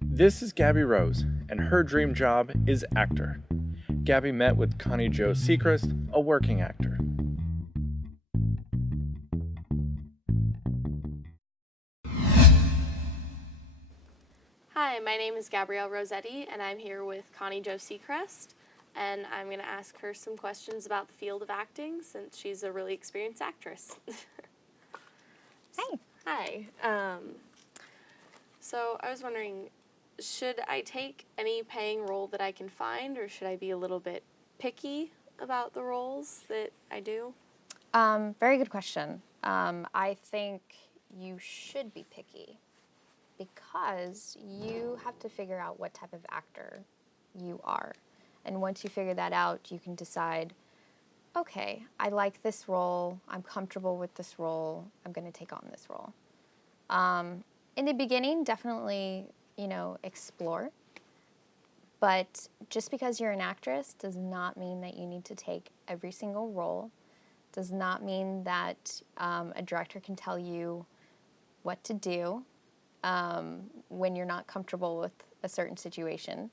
This is Gabby Rose, and her dream job is actor. Gabby met with Connie Jo Seacrest, a working actor. Hi, my name is Gabrielle Rossetti, and I'm here with Connie Jo Seacrest, and I'm going to ask her some questions about the field of acting since she's a really experienced actress. Hi. Hi. So I was wondering, should I take any paying role that I can find, or should I be a little bit picky about the roles that I do? Very good question. I think you should be picky because you have to figure out what type of actor you are. And once you figure that out, you can decide, okay, I like this role, I'm comfortable with this role, I'm going to take on this role. In the beginning, definitely, explore. But just because you're an actress does not mean that you need to take every single role. Does not mean that a director can tell you what to do when you're not comfortable with a certain situation.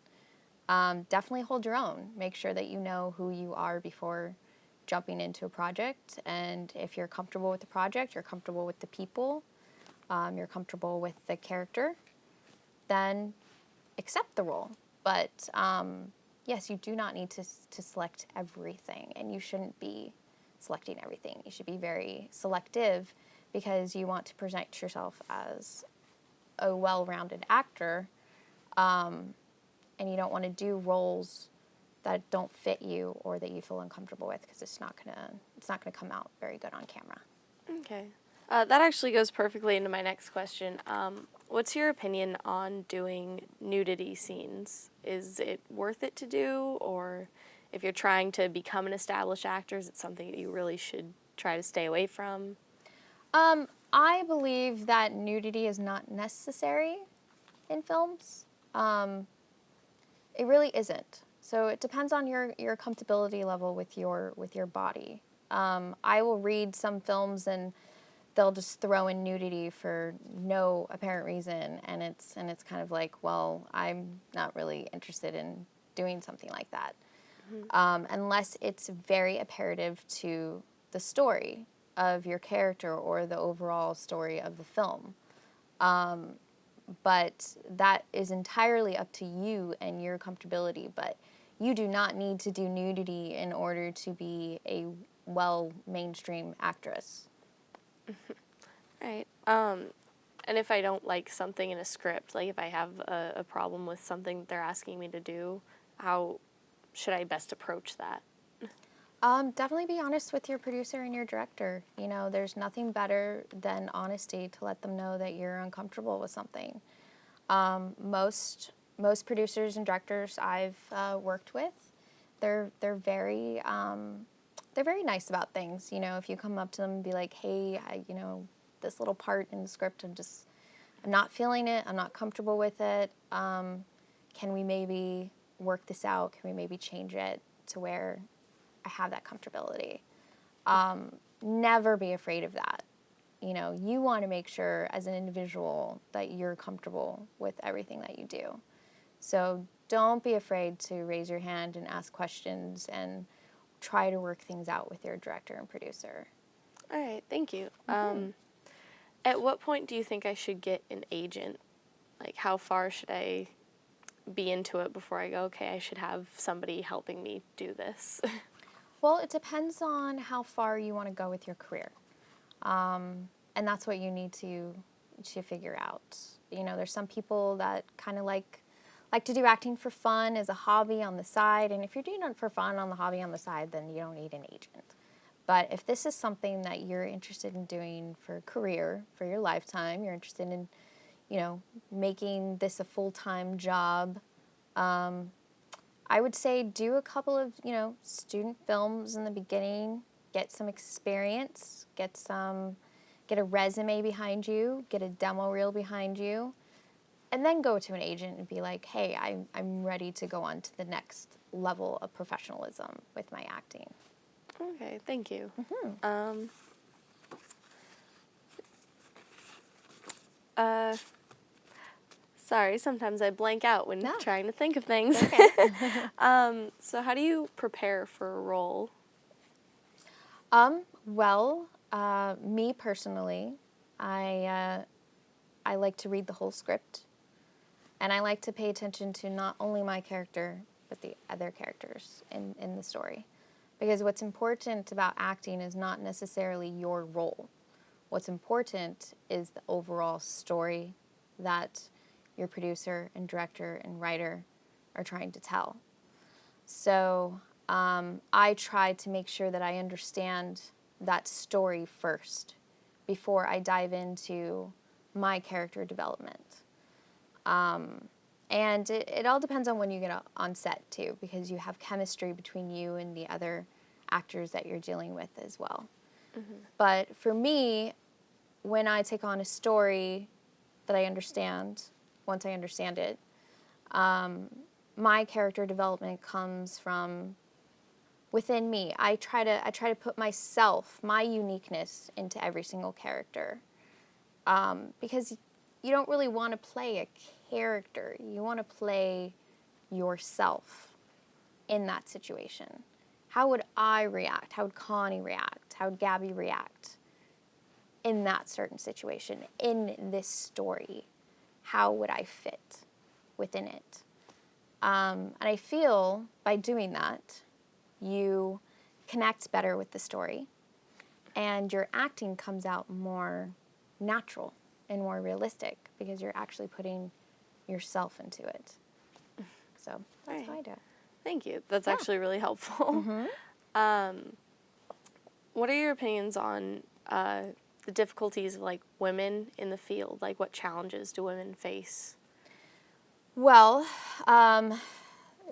Definitely hold your own. Make sure that you know who you are before jumping into a project. And if you're comfortable with the project, you're comfortable with the people, you're comfortable with the character, then accept the role. But yes, you do not need to select everything, and you shouldn't be selecting everything. You should be very selective because you want to present yourself as a well-rounded actor, and you don't want to do roles that don't fit you or that you feel uncomfortable with because it's not gonna come out very good on camera. Okay. That actually goes perfectly into my next question. What's your opinion on doing nudity scenes? Is it worth it to do, or if you're trying to become an established actor, is it something that you really should try to stay away from? I believe that nudity is not necessary in films. It really isn't. So it depends on your comfortability level with your body. I will read some films and they'll just throw in nudity for no apparent reason, and it's kind of like, well, I'm not really interested in doing something like that, unless it's very imperative to the story of your character or the overall story of the film. But that is entirely up to you and your comfortability. But you do not need to do nudity in order to be a well mainstream actress. Right. And if I don't like something in a script, like if I have a problem with something that they're asking me to do, how should I best approach that? Definitely be honest with your producer and your director. There's nothing better than honesty to let them know that you're uncomfortable with something. Most producers and directors I've worked with, they're very nice about things. If you come up to them and be like, hey, this little part in the script, I'm not feeling it. I'm not comfortable with it. Can we maybe work this out? Can we maybe change it to where I have that comfortability? Never be afraid of that. You want to make sure as an individual that you're comfortable with everything that you do. So don't be afraid to raise your hand and ask questions and try to work things out with your director and producer. All right, thank you. At what point do you think I should get an agent? Like, how far should I be into it before I go, okay, I should have somebody helping me do this? Well, it depends on how far you want to go with your career. And that's what you need to figure out. There's some people that kind of like to do acting for fun as a hobby on the side. And if you're doing it for fun on the hobby on the side, then you don't need an agent. But if this is something that you're interested in doing for a career, for your lifetime, you're interested in, making this a full-time job, I would say do a couple of, student films in the beginning, get some experience, get a resume behind you, get a demo reel behind you, and then go to an agent and be like, hey, I'm ready to go on to the next level of professionalism with my acting. Okay, thank you. Sorry, sometimes I blank out when No. trying to think of things. Okay. So how do you prepare for a role? Well, me personally, I like to read the whole script, and I like to pay attention to not only my character, but the other characters in the story. Because what's important about acting is not necessarily your role. What's important is the overall story that your producer and director and writer are trying to tell. So I try to make sure that I understand that story first before I dive into my character development. And it all depends on when you get on set, too, because you have chemistry between you and the other actors that you're dealing with as well. Mm-hmm. But for me, when I take on a story that I understand, once I understand it, my character development comes from within me. I try to put myself, my uniqueness, into every single character, because you don't really want to play a character. You want to play yourself in that situation. How would I react? How would Connie react? How would Gabby react in that certain situation, in this story? How would I fit within it? And I feel by doing that, you connect better with the story, and your acting comes out more natural and more realistic because you're actually putting yourself into it. So that's how I do it. Thank you. That's actually really helpful. Mm-hmm. What are your opinions on the difficulties of like women in the field? Like, what challenges do women face? Well,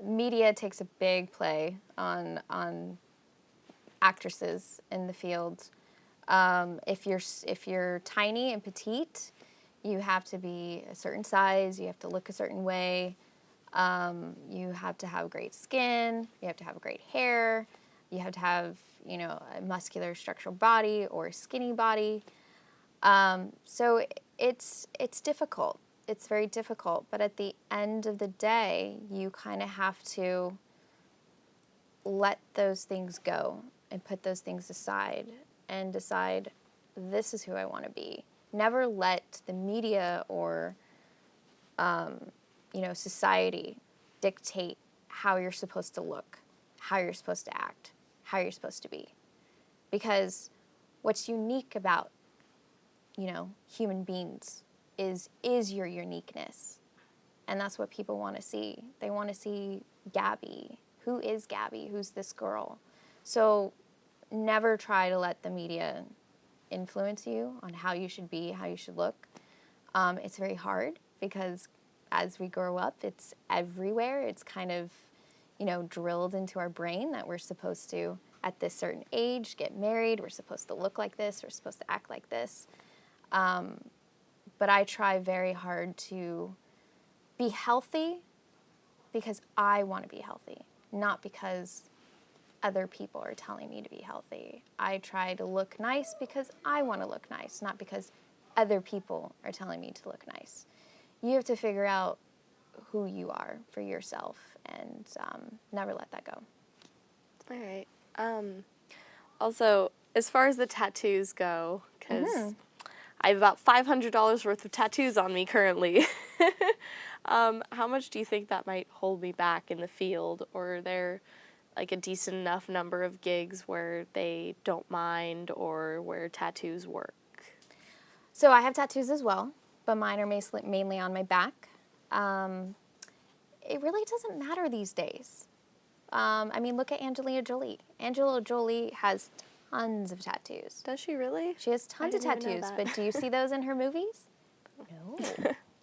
media takes a big play on actresses in the field. If you're tiny and petite, you have to be a certain size. You have to look a certain way. You have to have great skin. You have to have great hair. You have to have a muscular, structural body or a skinny body. So it's difficult. It's very difficult. But at the end of the day, you kind of have to let those things go and put those things aside and decide, this is who I want to be. Never let the media or society dictate how you're supposed to look, how you're supposed to act, how you're supposed to be. Because what's unique about, human beings is your uniqueness. And that's what people want to see. They want to see Gabby. Who is Gabby? Who's this girl? So never try to let the media influence you on how you should be, how you should look. It's very hard because as we grow up, it's everywhere. It's kind of, drilled into our brain that we're supposed to, at this certain age, get married. We're supposed to look like this. We're supposed to act like this. But I try very hard to be healthy because I want to be healthy, not because other people are telling me to be healthy. I try to look nice because I want to look nice, not because other people are telling me to look nice. You have to figure out who you are for yourself and never let that go. All right. Also, as far as the tattoos go, because I have about $500 worth of tattoos on me currently. How much do you think that might hold me back in the field? Or are there like a decent enough number of gigs where they don't mind or where tattoos work? So I have tattoos as well, but mine are mainly on my back. It really doesn't matter these days. Look at Angelina Jolie. Angelina Jolie has tons of tattoos. Does she really? She has tons of tattoos, but do you see those in her movies? No,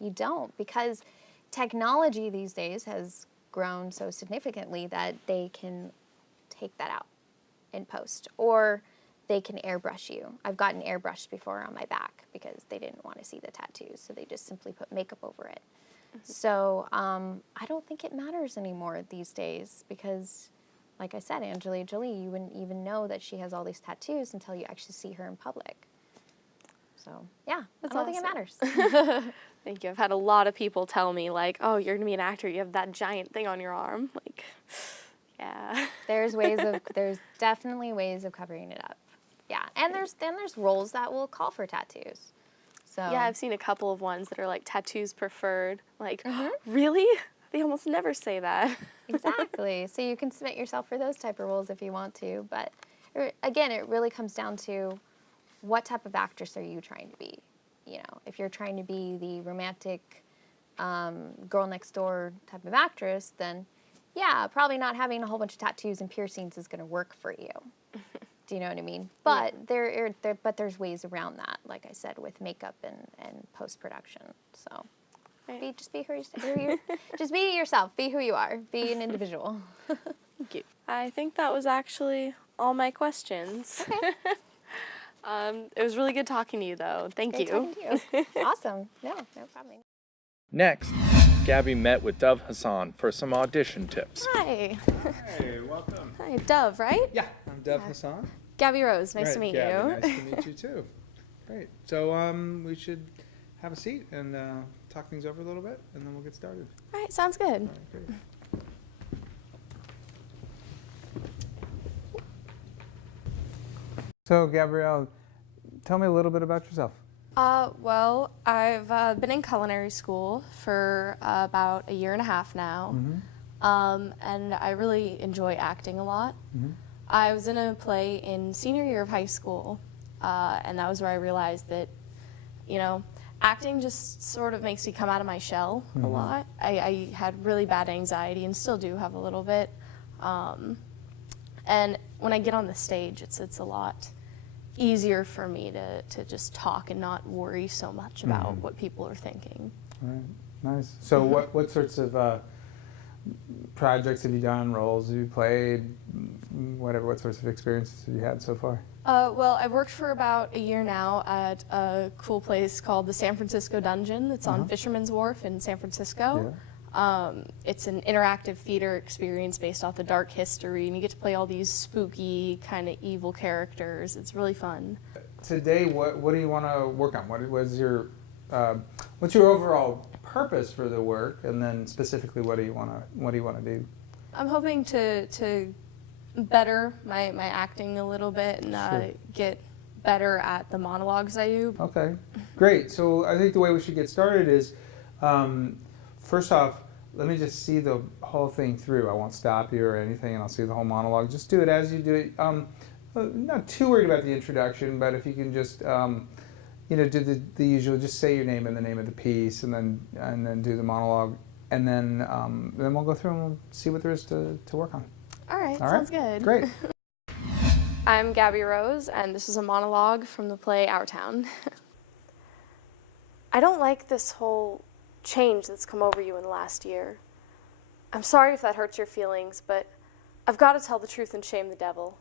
you don't, because technology these days has grown so significantly that they can take that out in post, or they can airbrush you. I've gotten airbrushed before on my back because they didn't want to see the tattoos, so they just simply put makeup over it. So I don't think it matters anymore these days because, like I said, Angelina Jolie, you wouldn't even know that she has all these tattoos until you actually see her in public. So, yeah, I don't think it matters. Thank you. I've had a lot of people tell me, like, oh, you're going to be an actor. You have that giant thing on your arm. Like, yeah. There's definitely ways of covering it up. Yeah, and there's roles that will call for tattoos. So Yeah, I've seen a couple of ones that are like tattoos preferred. Like, really? They almost never say that. Exactly. So you can submit yourself for those type of roles if you want to. But again, it really comes down to what type of actress are you trying to be? You know, if you're trying to be the romantic girl next door type of actress, then yeah, probably not having a whole bunch of tattoos and piercings is going to work for you. Do you know what I mean? But there's ways around that, like I said, with makeup and post-production. So just be just be yourself. Be who you are. Be an individual. Thank you. I think that was actually all my questions. Okay. It was really good talking to you, though. Thank you. Talking to you. Awesome. No problem. Next, Gabby met with Dove Hassan for some audition tips. Hi. Hey, welcome. Hi, Dove, right? Yeah, I'm Dove Hassan. Gabby Rose, nice to meet Gabby, you. Nice to meet you too. Great. So we should have a seat and talk things over a little bit, and then we'll get started. All right, sounds good. All right, great. So, Gabrielle, tell me a little bit about yourself. Well, I've been in culinary school for about a year and a half now, and I really enjoy acting a lot. I was in a play in senior year of high school, and that was where I realized that, you know, acting just sort of makes me come out of my shell a lot. I had really bad anxiety and still do have a little bit, and when I get on the stage, it's a lot easier for me to just talk and not worry so much about what people are thinking. All right, nice. So what sorts of projects have you done, roles have you played, whatever, what sorts of experiences have you had so far? Well, I've worked for about a year now at a cool place called the San Francisco Dungeon that's on Fisherman's Wharf in San Francisco. It's an interactive theater experience based off the dark history, and you get to play all these spooky, kind of evil characters. It's really fun. Today, what do you want to work on? What's your overall purpose for the work, and then specifically, what do you want to do? I'm hoping to better my acting a little bit and get better at the monologues I do. Okay, great. So I think the way we should get started is, first off, let me just see the whole thing through. I won't stop you or anything, and I'll see the whole monologue. Just do it as you do it. I'm not too worried about the introduction, but if you can just, do the usual. Just say your name and the name of the piece, and then do the monologue, and then we'll go through and we'll see what there is to work on. All right, sounds good. Great. I'm Gabby Rose, and this is a monologue from the play Our Town. I don't like this whole change that's come over you in the last year. I'm sorry if that hurts your feelings, but I've got to tell the truth and shame the devil.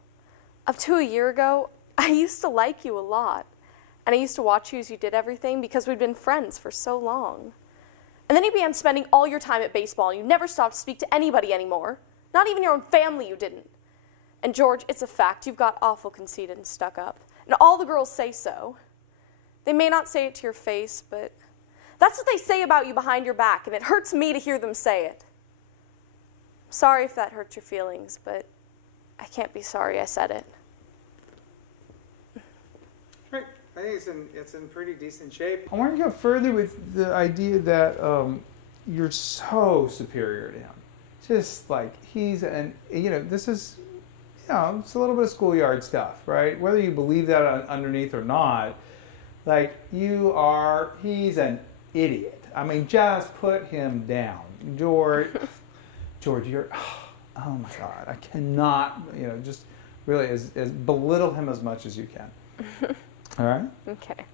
Up to a year ago, I used to like you a lot, and I used to watch you as you did everything because we'd been friends for so long. And then you began spending all your time at baseball, and you never stopped to speak to anybody anymore. Not even your own family you didn't. And George, it's a fact, you've got awful conceited and stuck up. And all the girls say so. They may not say it to your face, but that's what they say about you behind your back, and it hurts me to hear them say it. I'm sorry if that hurts your feelings, but I can't be sorry I said it. Great. I think it's in pretty decent shape. I want to go further with the idea that you're so superior to him. Just like this is, it's a little bit of schoolyard stuff, right? Whether you believe that underneath or not, like he's an idiot. I mean, just put him down. George, you're, oh my God, I cannot, just really belittle him as much as you can. All right? Okay.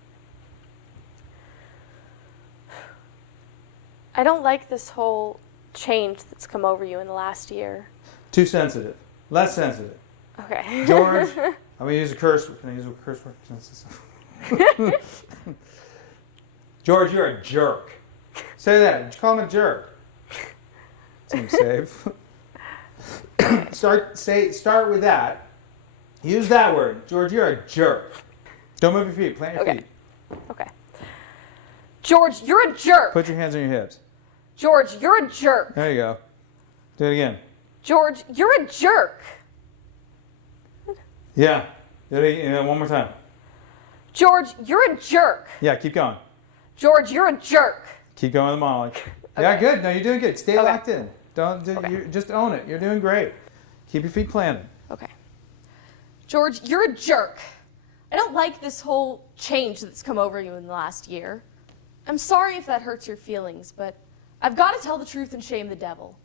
I don't like this whole change that's come over you in the last year. Too sensitive. Less sensitive. Okay. George, I'm going to use a curse word. Can I use a curse word? George, you're a jerk. Say that. Did you call him a jerk? Seems safe. Start with that. Use that word. George, you're a jerk. Don't move your feet. Plant your feet. Okay. George, you're a jerk. Put your hands on your hips. George, you're a jerk. There you go. Do it again. George, you're a jerk. Yeah. Do it one more time. George, you're a jerk. Yeah, keep going. George, you're a jerk. Keep going with the monologue. Yeah, Okay. good. No, you're doing good. Stay Okay. locked in. Don't you just own it. You're doing great. Keep your feet planted. Okay. George, you're a jerk. I don't like this whole change that's come over you in the last year. I'm sorry if that hurts your feelings, but I've got to tell the truth and shame the devil.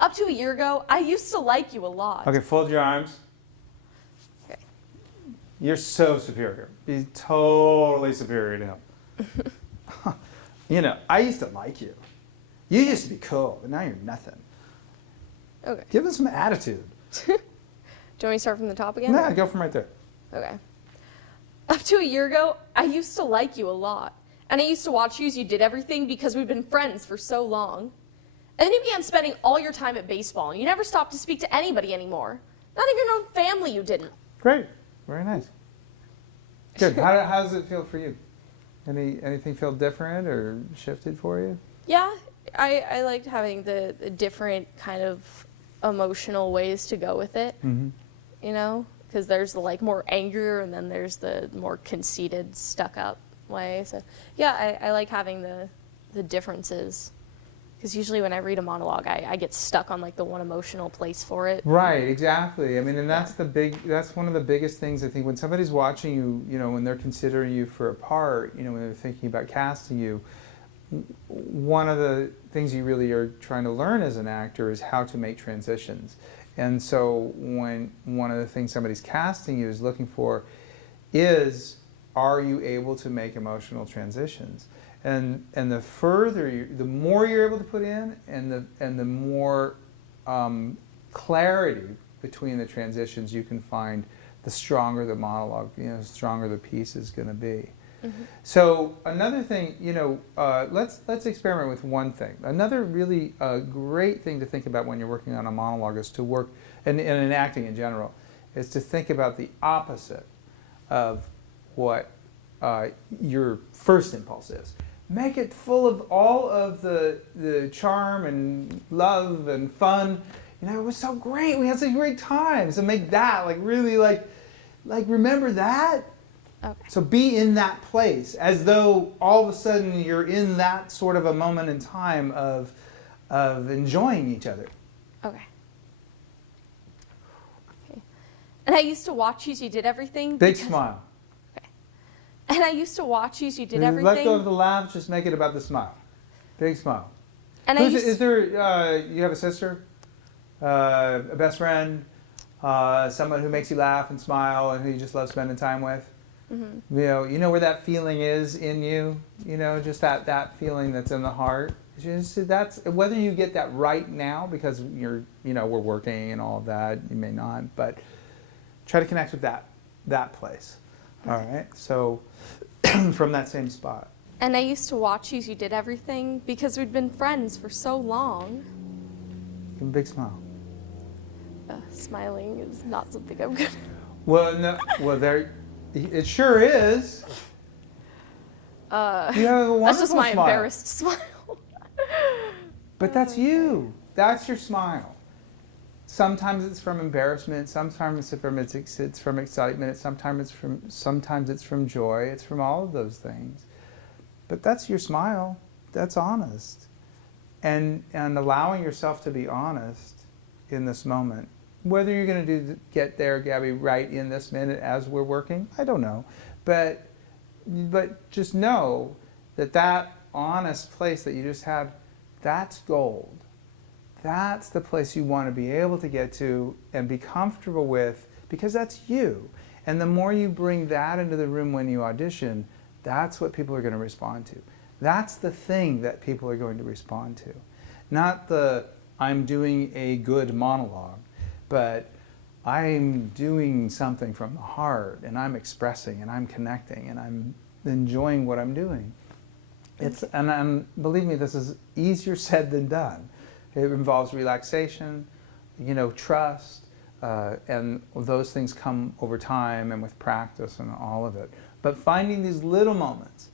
Up to a year ago, I used to like you a lot. Okay, fold your arms. Okay. You're so superior. Be totally superior to him. You know, I used to like you. You used to be cool, but now you're nothing. Okay. Give him some attitude. Do you want me to start from the top again? No, go from right there. Okay. Up to a year ago, I used to like you a lot. And I used to watch you as you did everything because we'd been friends for so long. And then you began spending all your time at baseball, and you never stopped to speak to anybody anymore. Not even your own family you didn't. Great. Very nice. Good. How does it feel for you? Anything feel different or shifted for you? Yeah, I liked having the different kind of emotional ways to go with it, you know? Because there's the like more anger, and then there's the more conceited, stuck-up way. So yeah, I like having the differences. Because usually when I read a monologue, I get stuck on like the one emotional place for it. Right, exactly. I mean, and that's that's one of the biggest things I think when somebody's watching you, you know, when they're considering you for a part, you know, when they're thinking about casting you, one of the things you really are trying to learn as an actor is how to make transitions. And so when one of the things somebody's casting you is looking for is, are you able to make emotional transitions? And the further the more you're able to put in, and the more clarity between the transitions you can find, the stronger the monologue, you know, the stronger the piece is going to be. So another thing, you know, let's experiment with one thing. Another really great thing to think about when you're working on a monologue is to work, and in acting in general, is to think about the opposite of what your first impulse is. Make it full of all of the charm and love and fun. You know, it was so great. We had such great times. So make that like really like remember that. Okay. So be in that place as though all of a sudden you're in that sort of a moment in time of enjoying each other. Okay. Okay. And I used to watch you as you did everything. Big smile. And I used to watch you as you did everything. Let go of the laugh. Just make it about the smile. Big smile. And is there? You have a sister, a best friend, someone who makes you laugh and smile, and who you just love spending time with. You know where that feeling is in you. You know, just that feeling that's in the heart. Just, that's whether you get that right now because we're working and all of that. You may not, but try to connect with that place. All right. So from that same spot. And I used to watch you as you did everything because we'd been friends for so long. Give him a big smile. Smiling is not something I'm good at. Well, no. Well, there. It sure is. You have a wonderful That's just my smile. embarrassed smile. But that's you. That's your smile. Sometimes it's from embarrassment. Sometimes it's from excitement. Sometimes it's from joy. It's from all of those things. But that's your smile. That's honest. And allowing yourself to be honest in this moment. Whether you're going to get there, Gabby, right in this minute as we're working, I don't know. But just know that honest place that you just had, that's gold. That's the place you want to be able to get to and be comfortable with, because that's you. And the more you bring that into the room when you audition, that's what people are going to respond to. That's the thing that people are going to respond to. Not the, I'm doing a good monologue, but I'm doing something from the heart, and I'm expressing, and I'm connecting, and I'm enjoying what I'm doing. And believe me, this is easier said than done. It involves relaxation, trust, and those things come over time and with practice and all of it. But finding these little moments,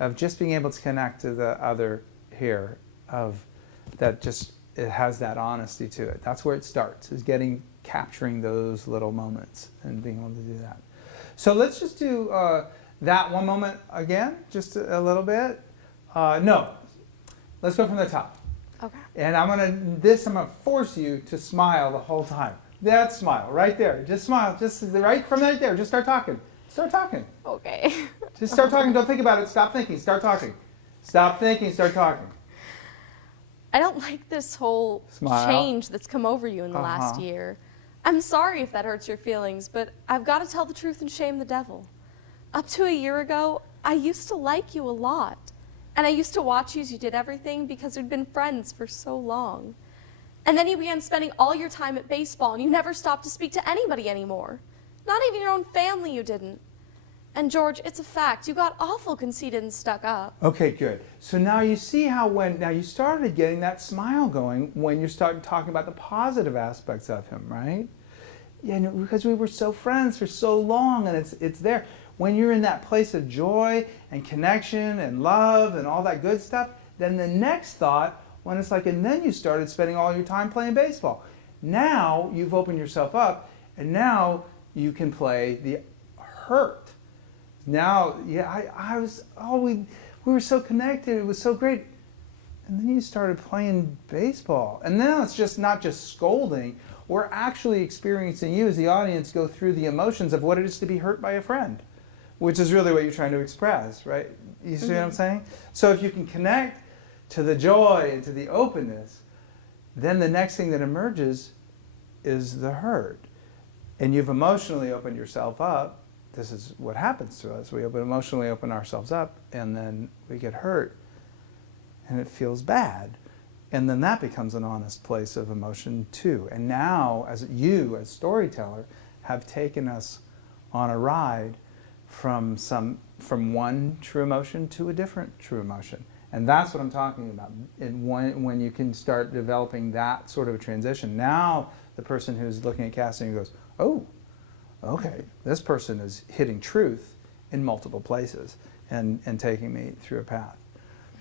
of just being able to connect to the other here, of that just, it has that honesty to it. That's where it starts, is capturing those little moments and being able to do that. So let's just do that one moment again, just a little bit. No, let's go from the top. Okay. And I'm gonna force you to smile the whole time. That smile right there. Just smile. Just right from right there. Just start talking. Start talking. Okay. Just start talking. Don't think about it. Stop thinking. Start talking. Stop thinking. Start talking. I don't like this whole Smile. change that's come over you in the last year. I'm sorry if that hurts your feelings, but I've got to tell the truth and shame the devil. Up to a year ago, I used to like you a lot. And I used to watch you as you did everything because we'd been friends for so long. And then you began spending all your time at baseball and you never stopped to speak to anybody anymore. Not even your own family you didn't. And George, it's a fact, you got awful conceited and stuck up. Okay, good. So now you see how now you started getting that smile going when you started talking about the positive aspects of him, right? Yeah, because we were so friends for so long, and it's there. When you're in that place of joy and connection and love and all that good stuff, then the next thought, when it's like, and then you started spending all your time playing baseball. Now you've opened yourself up, and now you can play the hurt. Now, yeah, we were so connected, it was so great. And then you started playing baseball. And now it's just not just scolding, we're actually experiencing you as the audience go through the emotions of what it is to be hurt by a friend, which is really what you're trying to express, right? You see what I'm saying? So if you can connect to the joy and to the openness, then the next thing that emerges is the hurt. And you've emotionally opened yourself up. This is what happens to us. We emotionally open ourselves up, and then we get hurt, and it feels bad. And then that becomes an honest place of emotion too. And now, as you, as storyteller, have taken us on a ride from one true emotion to a different true emotion. And that's what I'm talking about. And when you can start developing that sort of a transition, now the person who's looking at casting goes, oh, okay, this person is hitting truth in multiple places and taking me through a path.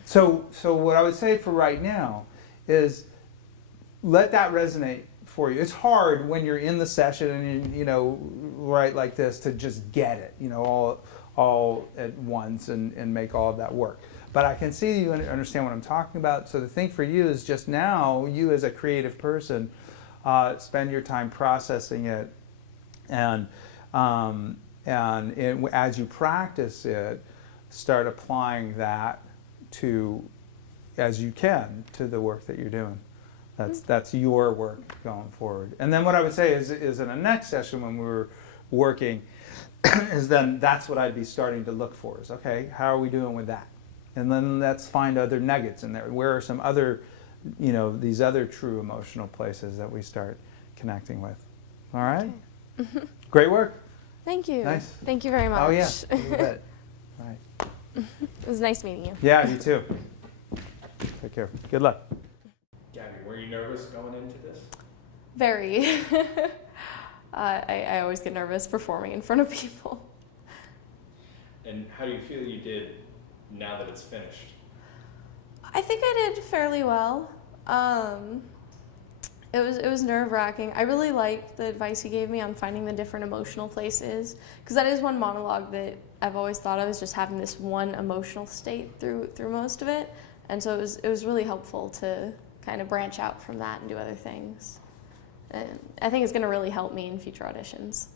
So what I would say for right now is let that resonate for you. It's hard when you're in the session and you right like this to just get it, all at once and make all of that work. But I can see you understand what I'm talking about. So the thing for you is just now, you as a creative person, spend your time processing it, and as you practice it, start applying that as you can to the work that you're doing. That's your work going forward. And then what I would say is in the next session when we were working, is then that's what I'd be starting to look for. Is okay, how are we doing with that? And then let's find other nuggets in there. Where are some other, these other true emotional places that we start connecting with? All right. Okay. Great work. Thank you. Nice. Thank you very much. Oh yeah, a little bit. All right. It was nice meeting you. Yeah, you too. Take care. Good luck. Gabby, were you nervous going into this? Very. I always get nervous performing in front of people. And how do you feel you did now that it's finished? I think I did fairly well. It was nerve-wracking. I really liked the advice he gave me on finding the different emotional places, because that is one monologue that I've always thought of as just having this one emotional state through most of it. And so it was really helpful to kind of branch out from that and do other things. And I think it's going to really help me in future auditions.